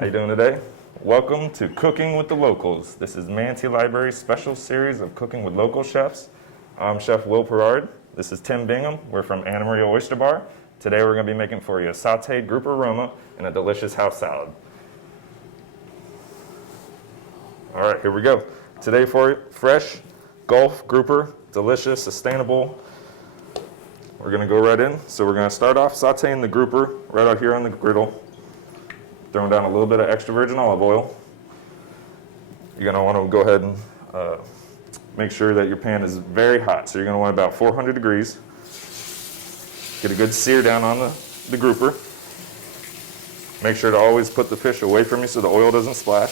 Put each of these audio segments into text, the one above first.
How you doing today? Welcome to Cooking with the Locals. This is Manatee Library's special series of Cooking with Local Chefs. I'm Chef Will Perard. This is Tim Bingham. We're from Anna Maria Oyster Bar. Today we're going to be making for you a sauteed grouper Roma and a delicious house salad. All right, here we go. Today for you, fresh Gulf grouper, delicious, sustainable. We're going to go right in. So we're going to start off sauteing the grouper right out here on the griddle. Throwing down a little bit of extra virgin olive oil. You're going to want to go ahead and make sure that your pan is very hot. So you're going to want about 400 degrees. Get a good sear down on the grouper. Make sure to always put the fish away from you so the oil doesn't splash.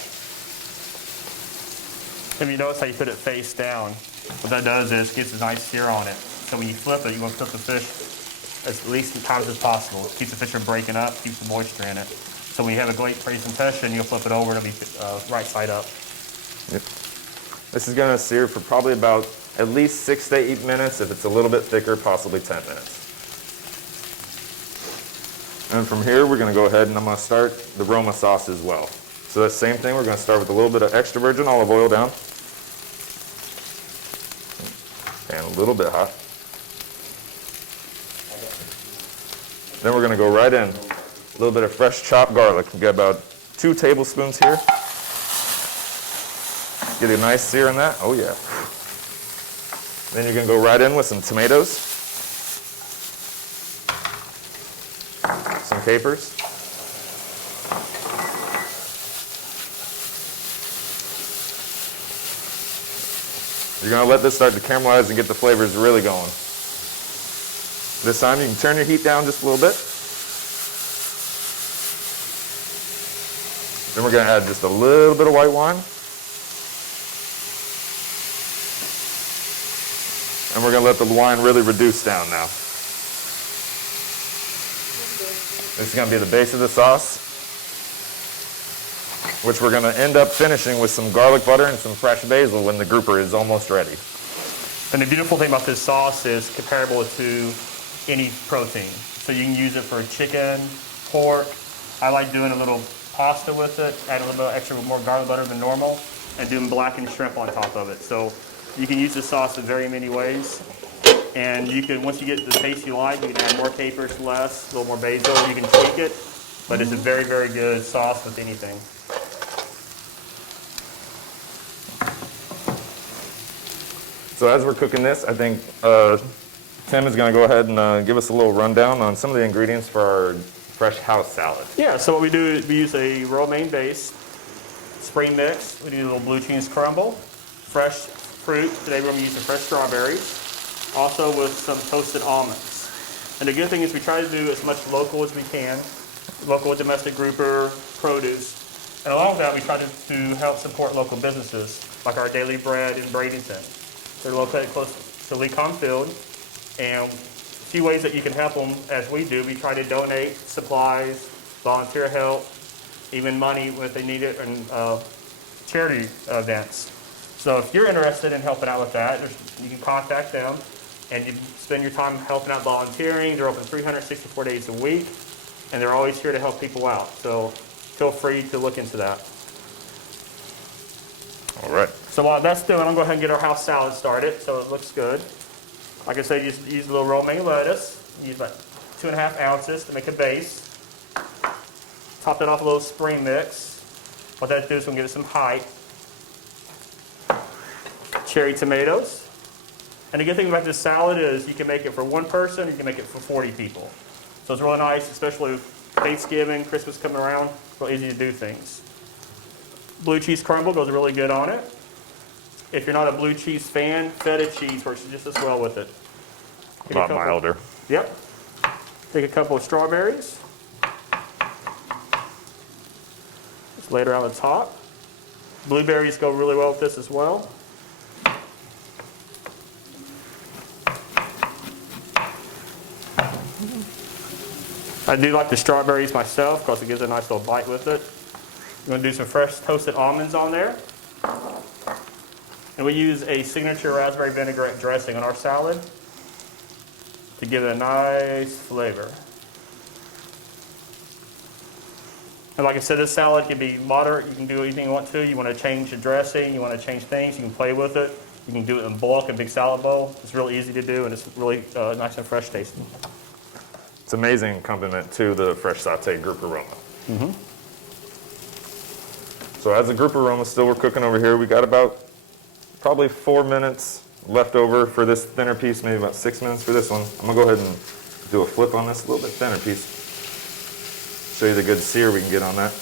If you notice how you put it face down, what that does is gets a nice sear on it. So when you flip it, you want to flip the fish as least times as possible. It keeps the fish from breaking up, keeps the moisture in it. So when you have a great presentation, you'll flip it over and it'll be right side up. Yep. This is going to sear for probably about at least 6 to 8 minutes. If it's a little bit thicker, possibly 10 minutes. And from here, we're going to go ahead and I'm going to start the Roma sauce as well. So the same thing, we're going to start with a little bit of extra virgin olive oil down. And a little bit hot. Then we're going to go right in. A little bit of fresh chopped garlic. We've got about 2 tablespoons here. Get a nice sear in that. Oh yeah. Then you're going to go right in with some tomatoes. Some capers. You're going to let this start to caramelize and get the flavors really going. This time you can turn your heat down just a little bit. Then we're going to add just a little bit of white wine. And we're going to let the wine really reduce down now. This is going to be the base of the sauce, which we're going to end up finishing with some garlic butter and some fresh basil when the grouper is almost ready. And the beautiful thing about this sauce is comparable to any protein. So you can use it for chicken, pork. I like doing a little pasta with it, add a little bit extra more garlic butter than normal, and doing blackened shrimp on top of it. So you can use this sauce in very many ways. And you can, once you get the taste you like, you can add more capers, less, a little more basil. You can tweak it, but it's a very, very good sauce with anything. So as we're cooking this, I think Tim is going to go ahead and give us a little rundown on some of the ingredients for our fresh house salad. Yeah, so what we do is we use a romaine base, spring mix. We do a little blue cheese crumble, fresh fruit. Today we're going to use some fresh strawberries, also with some toasted almonds. And the good thing is we try to do as much local as we can, local domestic grouper produce. And along with that, we try to help support local businesses, like our Daily Bread in Bradenton. They're located close to Lecon Field, and a few ways that you can help them, as we do, we try to donate supplies, volunteer help, even money if they need it, and charity events. So if you're interested in helping out with that, you can contact them, and you spend your time helping out volunteering. They're open 364 days a week, and they're always here to help people out. So feel free to look into that. All right. So while that's doing, I'm going to go ahead and get our house salad started so it looks good. Like I said, just use a little romaine lettuce. Use about 2.5 ounces to make a base. Top that off a little spring mix. What that does is going to give it some height. Cherry tomatoes. And the good thing about this salad is you can make it for one person, or you can make it for 40 people. So it's really nice, especially with Thanksgiving, Christmas coming around. Real easy to do things. Blue cheese crumble goes really good on it. If you're not a blue cheese fan, feta cheese works just as well with it. A lot milder. Yep. Take a couple of strawberries. Just lay it around the top. Blueberries go really well with this as well. I do like the strawberries myself because it gives a nice little bite with it. I'm going to do some fresh toasted almonds on there. And we use a signature raspberry vinaigrette dressing on our salad to give it a nice flavor. And like I said, this salad can be moderate. You can do anything you want to. You want to change the dressing, you want to change things, you can play with it. You can do it in bulk, a big salad bowl. It's really easy to do, and it's really nice and fresh tasting. It's an amazing accompaniment to the fresh sauteed grouper Roma. Mm-hmm. So as the grouper Roma still we're cooking over here, we got about probably 4 minutes left over for this thinner piece, maybe about 6 minutes for this one. I'm gonna go ahead and do a flip on this, a little bit thinner piece. Show you the good sear we can get on that.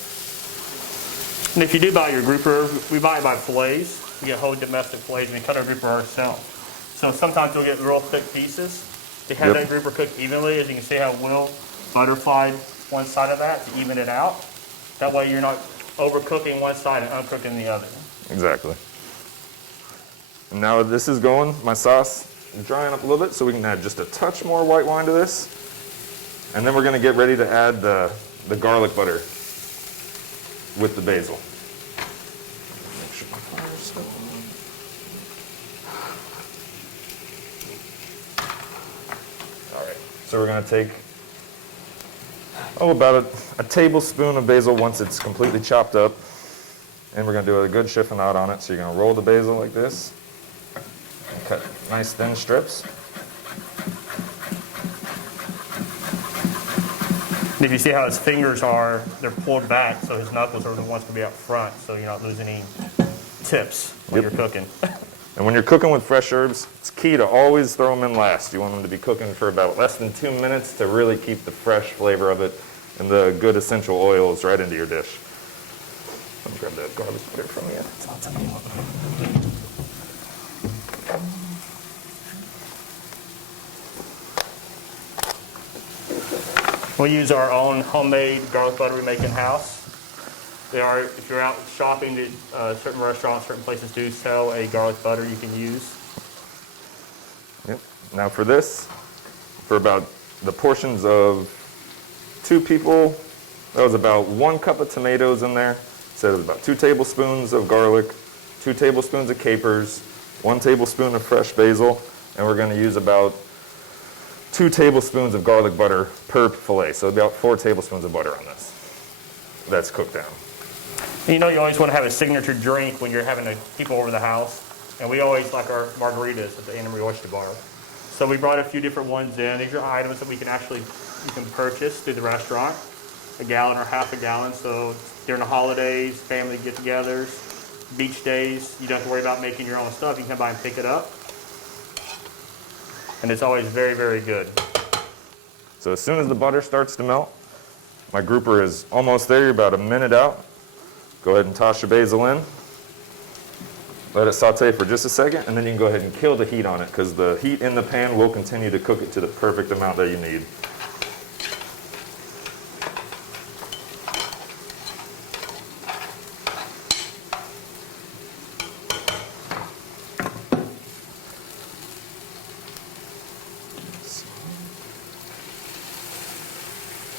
And if you do buy your grouper, we buy it by fillets. We get whole domestic fillets, and we cut our grouper ourselves. So sometimes you'll get real thick pieces. To have that grouper cooked evenly, as you can see how Will butterflied one side of that to even it out. That way you're not overcooking one side and uncooking the other. Exactly. And now this is going, my sauce is drying up a little bit, so we can add just a touch more white wine to this. And then we're gonna get ready to add the garlic butter with the basil. Make sure my fire's still on. All right, so we're gonna take, about a tablespoon of basil once it's completely chopped up. And we're gonna do a good chiffonade on it. So you're gonna roll the basil like this and cut nice thin strips. And if you see how his fingers are, they're pulled back, so his knuckles are the ones to be up front, so you're not losing any tips when you're cooking. And when you're cooking with fresh herbs, it's key to always throw them in last. You want them to be cooking for about less than 2 minutes to really keep the fresh flavor of it and the good essential oils right into your dish. Let me grab that garlic butter from you. I'll tell you what. We use our own homemade garlic butter we make in-house. If you're out shopping, certain restaurants, certain places do sell a garlic butter you can use. Yep. Now for this, for about the portions of 2 people, that was about 1 cup of tomatoes in there. So it was about 2 tablespoons of garlic, 2 tablespoons of capers, 1 tablespoon of fresh basil, and we're going to use about 2 tablespoons of garlic butter per fillet. So about 4 tablespoons of butter on this. That's cooked down. You know, you always want to have a signature drink when you're having people over the house. And we always like our margaritas at the Anna Marie Oyster Bar. So we brought a few different ones in. These are items that you can purchase through the restaurant, a gallon or half a gallon. So during the holidays, family get-togethers, beach days, you don't have to worry about making your own stuff. You can come by and pick it up. And it's always very, very good. So as soon as the butter starts to melt, my grouper is almost there. You're about a minute out. Go ahead and toss your basil in. Let it saute for just a second, and then you can go ahead and kill the heat on it, because the heat in the pan will continue to cook it to the perfect amount that you need.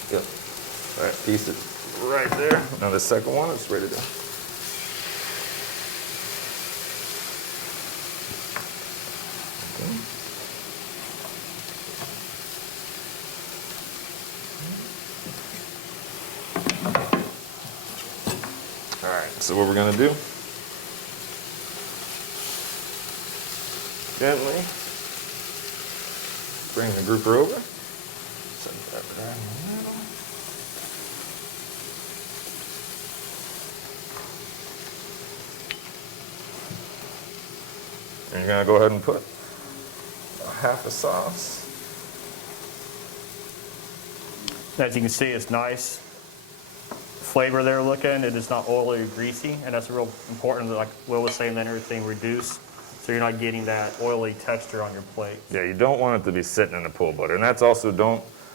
Yep. All right, piece it right there. Now the second one is ready to. All right, so what we're gonna do, gently bring the grouper over, set that right in the middle. And you're gonna go ahead and put half a sauce. As you can see, it's nice flavor there looking. It is not oily or greasy, and that's real important, like Will was saying, that everything reduced, so you're not getting that oily texture on your plate. Yeah, you don't want it to be sitting in the pool butter. And that's also,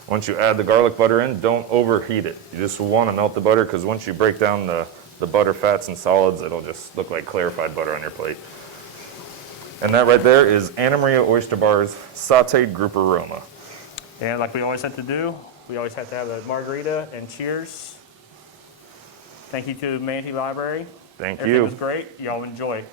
once you add the garlic butter in, don't overheat it. You just want to melt the butter, because once you break down the butter fats and solids, it'll just look like clarified butter on your plate. And that right there is Anna Marie Oyster Bar's Sauteed Grouper Roma. And like we always have to do, we always have to have a margarita and cheers. Thank you to Manatee Library. Thank you. Everything was great. Y'all enjoy.